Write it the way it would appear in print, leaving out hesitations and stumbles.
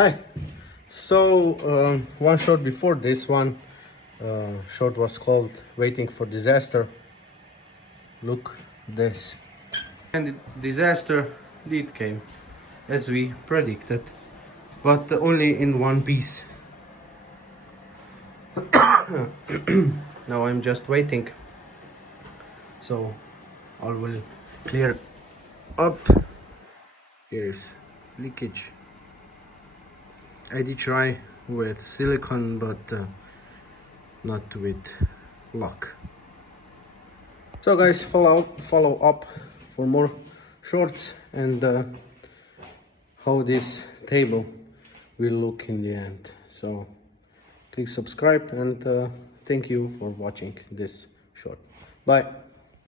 Hi. One shot before this one, shot was called Waiting for Disaster. Look this. And the disaster did came, as we predicted, but only in one piece. Now I'm just waiting, so I will clear up. Here is leakage. I did try with silicone, but not with lock. So guys, follow up for more shorts and how this table will look in the end. So click subscribe and thank you for watching this short. Bye.